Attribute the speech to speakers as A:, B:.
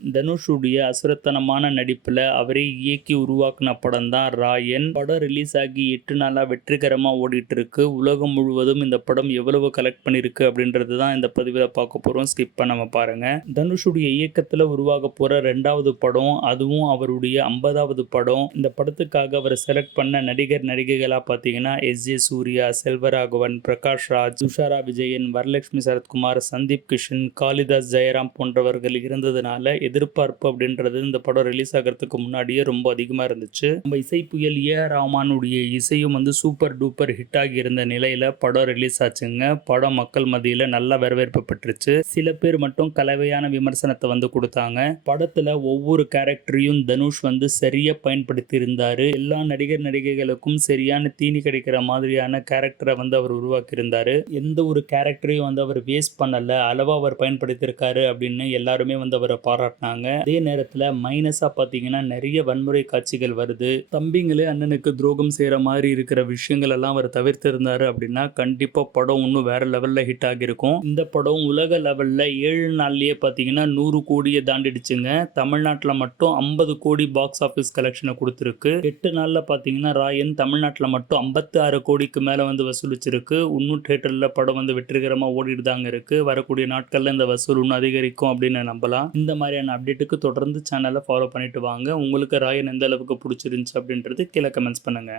A: தனுஷுடைய அசுரத்தனமான நடிப்பில் அவரே இயக்கி உருவாக்கின படம் தான் ராயன். படம் ரிலீஸ் ஆகி எட்டு நாளாக வெற்றிகரமாக ஓடிட்டு இருக்கு உலகம் முழுவதும் இந்த படம் எவ்வளவு கலெக்ட் பண்ணியிருக்கு அப்படின்றது தான் இந்த பதிவில் பார்க்க போகிறோம் ஸ்கிப் பண்ண பாருங்க. தனுஷுடைய இயக்கத்தில் உருவாக போகிற ரெண்டாவது படம் அதுவும் அவருடைய ஐம்பதாவது படம். இந்த படத்துக்காக அவர் செலக்ட் பண்ண நடிகர் நடிகைகளாக பார்த்தீங்கன்னா எஸ் ஜே சூர்யா செல்வராகவன் பிரகாஷ் ராஜ் துஷாரா விஜயன் வரலட்சுமி சரத்குமார் சந்தீப் கிஷன் காளிதாஸ் ஜெயராம் போன்றவர்கள் இருந்ததுனால எதிர்பார்ப்பு அப்படின்றது இந்த படம் ரிலீஸ் ஆகிறதுக்கு முன்னாடியே ரொம்ப அதிகமாக இருந்துச்சு. நம்ம இசை புயல் ஏ ராமானுடைய இசையும் வந்து சூப்பர் டூப்பர் ஹிட் ஆகி இருந்த நிலையில் படம் ரிலீஸ் ஆச்சுங்க. படம் மக்கள் மத்தியில் நல்ல வரவேற்பு பெற்றுச்சு. சில பேர் மட்டும் கலவையான விமர்சனத்தை வந்து கொடுத்தாங்க. படத்தில் ஒவ்வொரு கேரக்டரையும் தனுஷ் வந்து சரியாக பயன்படுத்தியிருந்தார் எல்லா நடிகர் நடிகைகளுக்கும் சரியான தீனி கிடைக்கிற மாதிரியான கேரக்டரை வந்து அவர் உருவாக்கியிருந்தார். எந்த ஒரு கேரக்டரையும் வந்து அவர் வேஸ்ட் பண்ணலை. அளவாக அவர் பயன்படுத்தியிருக்காரு அப்படின்னு எல்லாருமே வந்து அவரை காட்டினாங்க. அதே நேரத்துல மைனஸா பாத்தீங்கன்னா நிறைய வன்முறை காட்சிகள் வருது. தம்பிங்களே அண்ணனுக்கு துரோகம் செய்யற மாதிரி இருக்கிற விஷயங்கள் எல்லாம் அவர் தவிர்த்திருந்தாரு அப்படின்னா கண்டிப்பா படம் இன்னும் வேற லெவல்ல ஹிட் ஆகியிருக்கும். இந்த படம் உலக லெவல்ல ஏழு நாள்லயே பாத்தீங்கன்னா நூறு கோடியை தாண்டிடுச்சுங்க. தமிழ்நாட்டுல மட்டும் ஐம்பது கோடி பாக்ஸ் ஆஃபீஸ் கலெக்ஷனை கொடுத்துருக்கு. எட்டு நாள்ல பாத்தீங்கன்னா ராயன் தமிழ்நாட்டுல மட்டும் ஐம்பத்தி ஆறு கோடிக்கு மேல வந்து வசூலிச்சிருக்கு. இன்னும் தேட்டர்ல படம் வந்து வெற்றிகரமா ஓடிட்டு தாங்க இருக்கு. வரக்கூடிய நாட்கள்ல இந்த வசூல் இன்னும் அதிகரிக்கும் அப்படின்னு நம்பலாம். இந்த மாதிரியான அப்டேட்டுக்கு தொடர்ந்து சேனலை ஃபாலோ பண்ணிட்டு வாங்க. உங்களுக்கு ராயன் எந்த அளவுக்கு பிடிச்சிருந்துச்சு அப்படின்றது கீழே கமெண்ட்ஸ் பண்ணுங்கள்